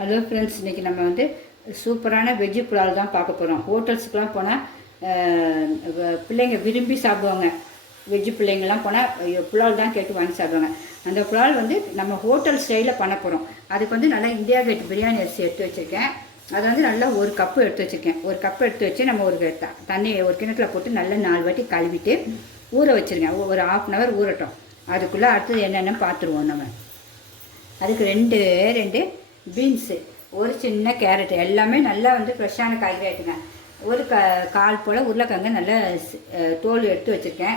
Hello friends, இன்றைக்கி நம்ம வந்து சூப்பரான வெஜ்ஜு புலால் தான் பார்க்க போகிறோம். ஹோட்டல்ஸுக்கெலாம் போனால் பிள்ளைங்க விரும்பி சாப்பிடுவாங்க. வெஜ்ஜு பிள்ளைங்கள்லாம் போனால் புலால் தான் கேட்டு வாங்கி சாப்பிடுவாங்க. அந்த புலால் வந்து நம்ம ஹோட்டல் ஸ்டைலில் பண்ண போகிறோம். அதுக்கு வந்து நல்லா இந்தியா கேட் பிரியாணி அரிசி எடுத்து வச்சுருக்கேன். அதை வந்து நல்லா ஒரு கப்பு எடுத்து வச்சுருக்கேன். ஒரு கப்பு எடுத்து வச்சு நம்ம ஒரு தண்ணி ஒரு கிணத்துல போட்டு நல்லா 4 வாட்டி கழுவிட்டு ஊற வச்சுருங்க. ஒரு 1/2 hour ஊறட்டும். அதுக்குள்ளே அடுத்தது என்னென்னு பார்த்துருவோம். நம்ம அதுக்கு ரெண்டு பீன்ஸு, ஒரு சின்ன கேரட்டு, எல்லாமே நல்லா வந்து ஃப்ரெஷ்ஷான காய்கறி ஆகிட்டுங்க. ஒரு கால் போல் உருளைக்கிழங்கு நல்லா தோல் எடுத்து வச்சுருக்கேன்.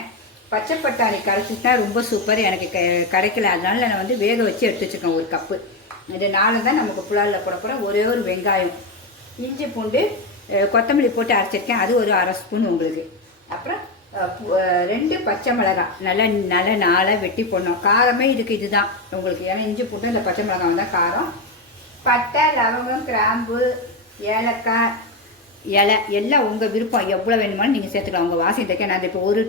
பச்சை பட்டாணி கரைச்சிட்டா ரொம்ப சூப்பர். எனக்கு கிடைக்கல, அதனால நான் வந்து வேக வச்சு எடுத்து வச்சுருக்கேன். ஒரு கப்பு. இது 4 தான் நமக்கு புலாலில் போட போகிறேன். ஒரே ஒரு வெங்காயம், இஞ்சி பூண்டு, கொத்தமல்லி போட்டு அரைச்சிருக்கேன். அது ஒரு 1/2 ஸ்பூன் உங்களுக்கு. அப்புறம் 2 பச்சை மிளகாய் நல்லா 4 வெட்டி போடணும். காரமே இதுதான் உங்களுக்கு. ஏன்னா இஞ்சி பூண்டு இந்த பச்சை மிளகாய் தான் காரம். பட்டை, லவங்கம், கிராம்பு, ஏலக்காய், இலை எல்லாம் உங்கள் விருப்பம். எவ்வளோ வேணுமானு நீங்கள் சேர்த்துக்கலாம். உங்கள் வாசனை தைக்க நான் இப்போ ஒரு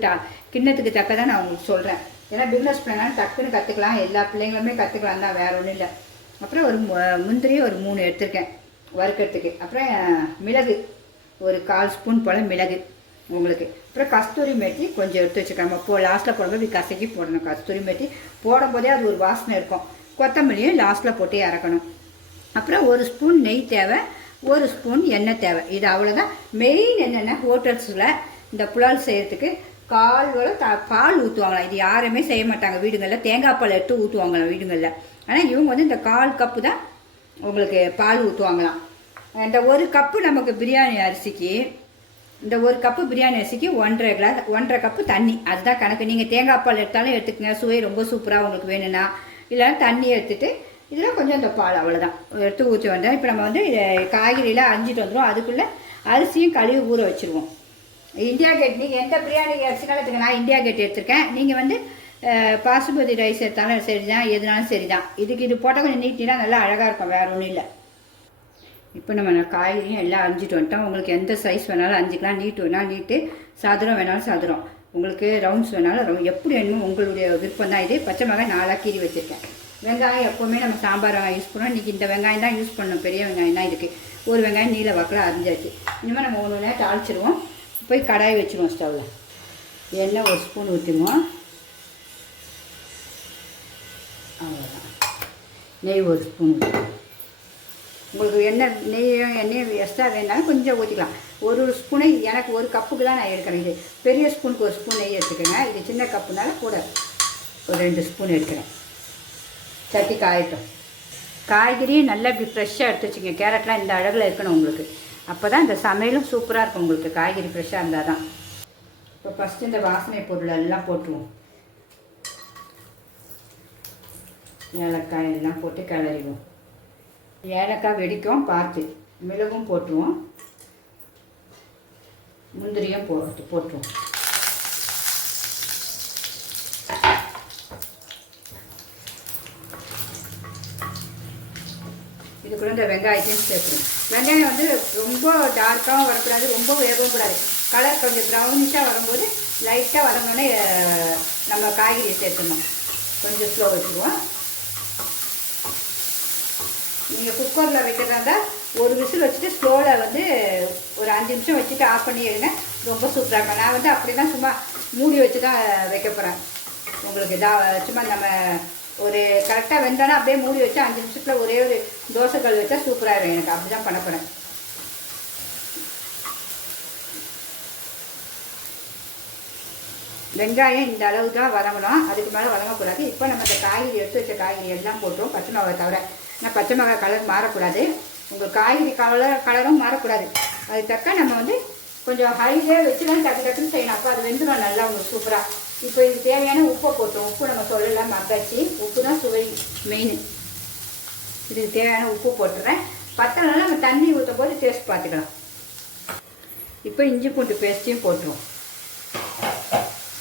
கிண்ணத்துக்கு தக்க தான் நான் உங்களுக்கு சொல்கிறேன். ஏன்னா பிஸ்னஸ் பிள்ளைங்களாம் டக்குன்னு கற்றுக்கலாம். எல்லா பிள்ளைங்களுமே கற்றுக்கலாம் தான், வேறு ஒன்றும் இல்லை. அப்புறம் ஒரு முந்திரி ஒரு 3 எடுத்துருக்கேன் வறுக்கிறதுக்கு. அப்புறம் மிளகு ஒரு 1/4 ஸ்பூன் போல் மிளகு உங்களுக்கு. அப்புறம் கஸ்தூரி மேத்தி கொஞ்சம் எடுத்து வச்சுருக்கேன். நம்ம லாஸ்ட்டில் போடும்போது இப்படி கசக்கி போடணும். கஸ்தூரி மேத்தி போடும்போதே அது ஒரு வாசனை இருக்கும். கொத்தமல்லியும் லாஸ்ட்டில் போட்டு இறக்கணும். அப்புறம் 1 ஸ்பூன் நெய் தேவை, 1 ஸ்பூன் எண்ணெய் தேவை. இது அவ்வளோதான். மெயின் என்னென்னா ஹோட்டல்ஸில் இந்த புலால் செய்கிறதுக்கு பால் ஊற்றுவாங்களாம். இது யாருமே செய்ய மாட்டாங்க வீடுங்களில். தேங்காய் பால் எடுத்து ஊற்றுவாங்களாம் வீடுங்களில். ஆனால் இவங்க வந்து இந்த 1/4 கப்பு தான் உங்களுக்கு பால் ஊற்றுவாங்களாம். இந்த 1 கப்பு நமக்கு பிரியாணி அரிசிக்கு, இந்த 1 கப்பு பிரியாணி அரிசிக்கு 1.5 கப்பு தண்ணி. அதுதான் கணக்கு. நீங்கள் தேங்காய் பால் எடுத்தாலும் எடுத்துக்கங்க. சுவை ரொம்ப சூப்பராக உங்களுக்கு வேணும்னா. இல்லைன்னா தண்ணி எடுத்துகிட்டு இதில் கொஞ்சம் இந்த பால் அவ்வளோதான் எடுத்து ஊற்றி வந்தேன். இப்போ நம்ம வந்து காய்கறியெல்லாம் அரிஞ்சிட்டு வந்துடும். அதுக்குள்ளே அரிசியும் கழுவி ஊற வச்சுருவோம். இந்தியா கேட் நீங்கள் எந்த பிரியாணி அரிசினாலும் எடுத்துக்க. நான் இந்தியா கேட் எடுத்திருக்கேன். நீங்கள் வந்து பாசுமதி ரைஸ் எடுத்தாலும் சரி தான், எதுனாலும் சரி தான். இது போட்டால் கொஞ்சம் நீட்டினா நல்லா அழகாக இருக்கும், வேறு ஒன்றும் இல்லை. இப்போ நம்ம காய்கறியும் எல்லாம் அரிஞ்சிட்டு வந்துட்டோம். உங்களுக்கு எந்த சைஸ் வேணாலும் அரிஞ்சிக்கலாம். நீட்டு வேணாலும் நீட்டு, சதுரம் வேணாலும் சதுரம், உங்களுக்கு ரவுண்ட்ஸ் வேணாலும் எப்படி வேணுமோ உங்களுடைய விருப்பம் தான். இது பச்சை மிளகாய் 4 கீறி வச்சுருக்கேன். வெங்காயம் எப்போவுமே நம்ம சாம்பார் வெங்காயம் யூஸ் பண்ணோம். இன்றைக்கி இந்த வெங்காயம் தான் யூஸ் பண்ணோம். பெரிய வெங்காயம் தான் இதுக்கு. ஒரு வெங்காயம் நீல வாக்கில் அரிஞ்சாச்சு. இனிமேல் நம்ம 1 நேரம் தாளிச்சிடுவோம். போய் கடாய் வச்சுருவோம். ஸ்டவ்வில் எண்ணெய் 1 ஸ்பூன் ஊற்றிடுவோம். அவ்வளோதான். நெய் 1 ஸ்பூன் ஊற்றிடுவோம். உங்களுக்கு எண்ணெய் எக்ஸ்ட்ரா வேணாலும் கொஞ்சம் ஊற்றிக்கலாம். 1 ஸ்பூனை எனக்கு 1 கப்புக்கு தான் நான் எடுக்கிறேன். இது பெரிய ஸ்பூனுக்கு 1 ஸ்பூன் நெய் எடுத்துக்கோங்க. இது சின்ன கப்புனால கூட ஒரு 2 ஸ்பூன் எடுக்கிறேன். சட்டி காயட்டும். காய்கறியும் நல்லா இப்படி ஃப்ரெஷ்ஷாக எடுத்து வச்சுங்க. கேரட்லாம் இந்த அழகில் இருக்கணும் உங்களுக்கு. அப்போ தான் இந்த சமையலும் சூப்பராக இருக்கும் உங்களுக்கு. காய்கறி ஃப்ரெஷ்ஷாக இருந்தால் தான். இப்போ ஃபஸ்ட்டு இந்த வாசனை பொருள் எல்லாம் போட்டுருவோம். ஏலக்காய் எல்லாம் போட்டு கிளறிடுவோம். ஏலக்காய் வெடிக்கும் பார்த்து. மிளகும் போட்டுருவோம். முந்திரியும் போட்டுருவோம். இது கூட இந்த வெங்காயத்தையும் சேர்த்துடும். வெங்காயம் வந்து ரொம்ப டார்க்காகவும் வரக்கூடாது, ரொம்ப வேகவும் கூடாது. கலர் கொஞ்சம் ப்ரௌனிஷாக வரும்போது லைட்டாக வதங்கினோடனே நம்ம காய்கறியை சேர்த்துணும். கொஞ்சம் ஸ்லோ வச்சுக்குவோம். நீங்கள் குக்கரில் வைக்கிறதா இருந்தால் 1 விசில் வச்சுட்டு ஸ்லோவில் வந்து ஒரு 5 நிமிஷம் வச்சுட்டு ஆஃப் பண்ணி எடுங்க. ரொம்ப சூப்பராக இருக்கும். நான் வந்து அப்படி தான் சும்மா மூடி வச்சு தான் வைக்க போகிறேன். உங்களுக்கு சும்மா நம்ம ஒரு கரெக்டாக வெந்தானா அப்படியே மூடி வச்சா 5 நிமிஷத்தில் ஒரே ஒரு தோசை கல் வச்சா சூப்பராக இருக்கும். எனக்கு அப்படி தான் பண்ண போகிறேன். வெங்காயம் இந்த அளவு தான் வதங்கணும். அதுக்கு மேலே வதங்கக்கூடாது. இப்போ நம்ம இந்த காய்கறி எடுத்து வச்ச காய்கறி எல்லாம் போட்டுரும். பச்சை மிளகாய் தவிர. ஆனால் பச்சை மிளகாய் கலர் மாறக்கூடாது. உங்கள் காய்கறி கலரும் மாறக்கூடாது. அது தக்க நம்ம வந்து கொஞ்சம் ஹைலே வச்சு தான் டக்குன்னு செய்யணும். அப்போ அது வெந்துடும் நல்லா உங்களுக்கு சூப்பராக. இப்போ இதுக்கு தேவையான உப்பை போட்டோம். உப்பு நம்ம சொல்லலாம் மறந்தாச்சு. உப்பு தான் சுவை மெயின். இதுக்கு தேவையான உப்பு போட்டுறேன். பத்தனால நம்ம தண்ணி ஊற்றும் போது டேஸ்ட் பார்த்துக்கலாம். இப்போ இஞ்சி பூண்டு பேஸ்ட்டையும் போட்டுருவோம்.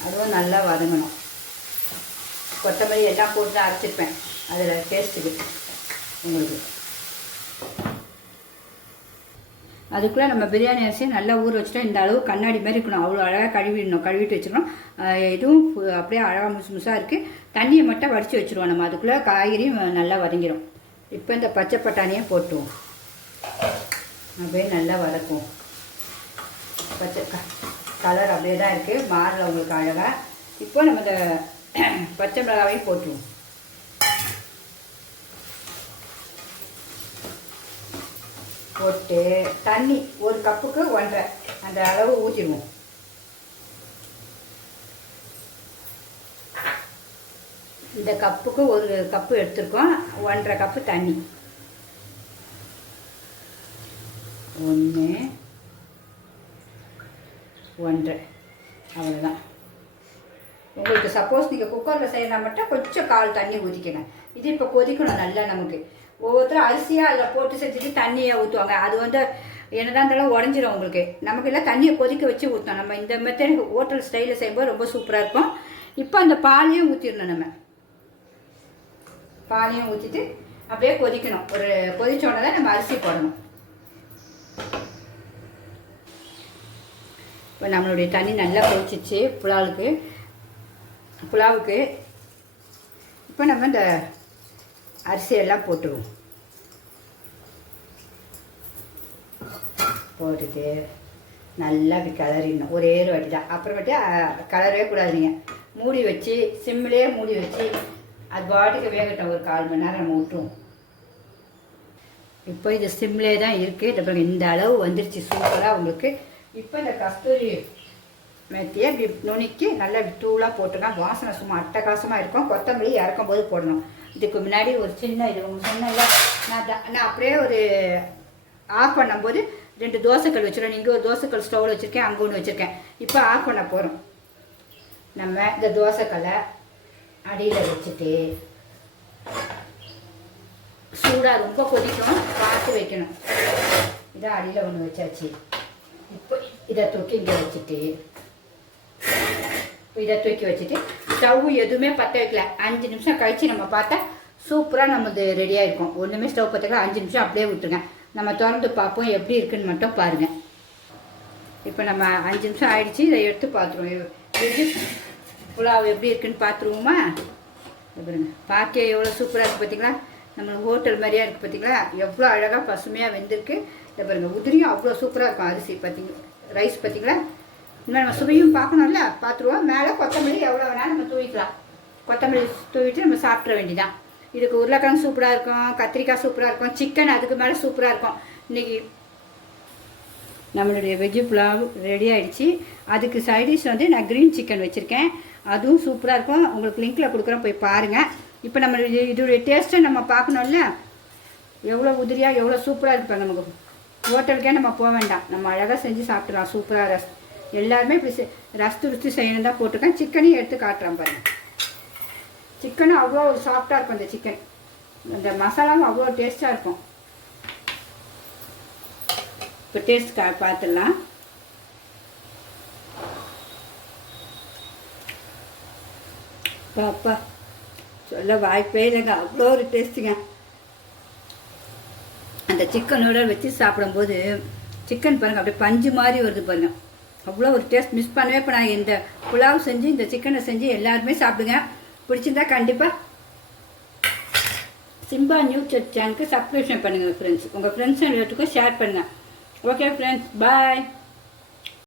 அதுவும் நல்லா வதங்கணும். கொத்தமல்லி எல்லாம் போட்டு தான் அரைச்சிருப்பேன் அதில் டேஸ்ட்டுக்கு உங்களுக்கு. அதுக்குள்ளே நம்ம பிரியாணி அரிசியை நல்லா ஊற வச்சுட்டோம். இந்த அளவு கண்ணாடி மாதிரி இருக்கணும். அவ்வளோ அழகாக கழுவிட்டு வச்சுருக்கணும். இதுவும் அப்படியே அழகாக முசாக இருக்குது. தண்ணியை மட்டும் வடித்து வச்சுருவோம். நம்ம அதுக்குள்ளே காய்கறியும் நல்லா வதங்கிடும். இப்போ இந்த பச்சை பட்டாணியை போட்டுவோம். அப்படியே நல்லா வதக்கும். பச்சை கலர் அப்படியே தான் இருக்குது, மாறல உங்களுக்கு அழகாக. இப்போ நம்ம இந்த பச்சை மிளகாவையும் போட்டுருவோம். போட்டு தண்ணி 1 கப்புக்கு 1.5 அந்த அளவு ஊற்றிடுவோம். இந்த கப்புக்கு 1 கப்பு எடுத்துருக்கோம், 1.5 கப்பு தண்ணி. 1 1.5 அவ்வளோதான். உங்களுக்கு சப்போஸ் நீங்கள் குக்கரில் செய்யறா மட்டும் கொஞ்சம் 1/4 தண்ணி ஊற்றிக்கங்க. இது இப்போ கொதிக்கணும் நல்லா. நமக்கு ஒவ்வொருத்தரும் அரிசியாக அதில் போட்டு செஞ்சுட்டு தண்ணியை ஊற்றுவாங்க. அது வந்து என்னதான் இருந்தாலும் உடஞ்சிரும் உங்களுக்கு. நமக்கு எல்லாம் தண்ணியை கொதிக்க வச்சு ஊற்றணும். நம்ம இந்த மெத்தட் ஹோட்டல் ஸ்டைலில் செய்யும்போது ரொம்ப சூப்பராக இருக்கும். இப்போ அந்த பாலையும் ஊற்றிடணும். நம்ம பாலையும் ஊற்றிட்டு அப்படியே கொதிக்கணும். ஒரு கொதிச்சோடனே தான் நம்ம அரிசி போடணும். இப்போ நம்மளுடைய தண்ணி நல்லா கொதிச்சிச்சு புலாவுக்கு. இப்போ நம்ம இந்த அரிசியெல்லாம் போட்டுருவோம். போட்டுட்டு நல்லா அப்படி கிளறிடணும். ஒரே ஒரு வாட்டி தான். அப்புறமேட்டு கிளறவே கூடாது. நீங்கள் மூடி வச்சு சிம்மிலே மூடி வச்சு அது பாட்டுக்கு வேகட்டும். ஒரு 1/4 மணி நேரம் நம்ம விட்டுருவோம். இப்போ இது சிம்லே தான் இருக்குது. அப்புறம் இந்த அளவு வந்துருச்சு சூப்பராக உங்களுக்கு. இப்போ இந்த கஸ்தூரி மேத்தியை இப்படி நுணுக்கி நல்லா தூளாக போட்டுனா வாசனை சும்மா அட்டகாசமாக இருக்கும். கொத்தமல்லி இறக்கும் போது போடணும். இதுக்கு முன்னாடி ஒரு சின்ன இது உங்களுக்கு சொன்னல, நான் அப்படியே ஒரு ஆஃப் பண்ணும்போது 2 தோசைக்கல் வச்சுருவேன். இங்கே ஒரு தோசைக்கல் ஸ்டவ்வில் வச்சுருக்கேன், அங்கே ஒன்று வச்சுருக்கேன். இப்போ ஆஃப் பண்ண போகிறோம். நம்ம இந்த தோசைக்கல்லை அடியில் வச்சுட்டு சூடாக ரொம்ப கொதிக்கும், பார்த்து வைக்கணும். இதை அடியில் ஒன்று வச்சாச்சு. இப்போ இதை தூக்கி இங்கே வச்சுட்டு ஸ்டவ் எதுவுமே பற்ற வைக்கல. 5 நிமிஷம் கழித்து நம்ம பார்த்தா சூப்பராக நம்மது ரெடியாக இருக்கும். ஒன்றுமே ஸ்டவ் பற்ற 5 நிமிஷம் அப்படியே விட்டுருங்க. நம்ம திறந்து பார்ப்போம் எப்படி இருக்குன்னு மட்டும் பாருங்கள். இப்போ நம்ம 5 நிமிஷம் ஆயிடுச்சு. இதை எடுத்து பார்த்துருவோம். வெஜ்ஜு புலாவ் எப்படி இருக்குன்னு பார்த்துருவோமா? பாருங்க, பார்க்க எவ்வளோ சூப்பராக இருக்குது பார்த்தீங்களா? நம்ம ஹோட்டல் மாதிரியாக இருக்குது பார்த்தீங்களா? எவ்வளோ அழகாக பசுமையாக வெந்திருக்கு. இதை பாருங்கள், உதிரியும் அவ்வளோ சூப்பராக இருக்கும். அரிசி பார்த்தீங்க, ரைஸ் பார்த்தீங்களா? இன்னும் நம்ம சுவையும் பார்க்கணும்ல, பார்த்துருவோம். மேலே கொத்தமல்லி எவ்வளோ வேணாலும் நம்ம தூவிக்கலாம். கொத்தமல்லி தூவிட்டு நம்ம சாப்பிட்ற வேண்டியதான். இதுக்கு உருளைக்கிழங்கு சூப்பராக இருக்கும், கத்திரிக்காய் சூப்பராக இருக்கும், சிக்கன் அதுக்கு மேலே சூப்பராக இருக்கும். இன்றைக்கி நம்மளுடைய வெஜ்ஜு புலாவ் ரெடி ஆகிடுச்சு. அதுக்கு சைடிஷ் வந்து நான் க்ரீன் சிக்கன் வச்சுருக்கேன். அதுவும் சூப்பராக இருக்கும். உங்களுக்கு லிங்க்கில் கொடுக்குறோம், போய் பாருங்கள். இப்போ நம்ம இதோடைய டேஸ்ட்டை நம்ம பார்க்கணும்ல, எவ்வளோ உதிரியாக எவ்வளோ சூப்பராக இருப்பாங்க. நமக்கு ஹோட்டலுக்கே நம்ம போக வேண்டாம், நம்ம அழகாக செஞ்சு சாப்பிட்றலாம். சூப்பராக எல்லாருமே இப்படி ரசத்து ருசி செய்யணும் தான் போட்டிருக்கேன். சிக்கனையும் எடுத்து காட்டுறேன் பாருங்கள். சிக்கனும் அவ்வளோ ஒரு சாஃப்டாக இருக்கும். இந்த சிக்கன், இந்த மசாலாவும் அவ்வளோ டேஸ்ட்டாக இருக்கும். இப்போ டேஸ்ட் பார்த்துடலாம். அப்பா சொல்ல வாய்ப்பே இல்லைங்க, அவ்வளோ ஒரு டேஸ்ட்டுங்க. அந்த சிக்கனோட வச்சு சாப்பிடும்போது சிக்கன் பாருங்கள் அப்படியே பஞ்சு மாதிரி வருது பாருங்கள். அவ்வளோ ஒரு டேஸ்ட் மிஸ் பண்ணவே. இப்போ நான் இந்த புலாவ் செஞ்சு இந்த சிக்கனை செஞ்சு எல்லாருமே சாப்பிடுங்க. பிடிச்சிருந்தா கண்டிப்பாக சிம்பா நியூஸ் சேனலுக்கு சப்ஸ்கிரிப்ஷன் பண்ணுங்கள் ஃப்ரெண்ட்ஸ். உங்கள் ஃப்ரெண்ட்ஸ் எல்லாத்துக்கும் ஷேர் பண்ணுங்கள். ஓகே ஃப்ரெண்ட்ஸ், பாய்.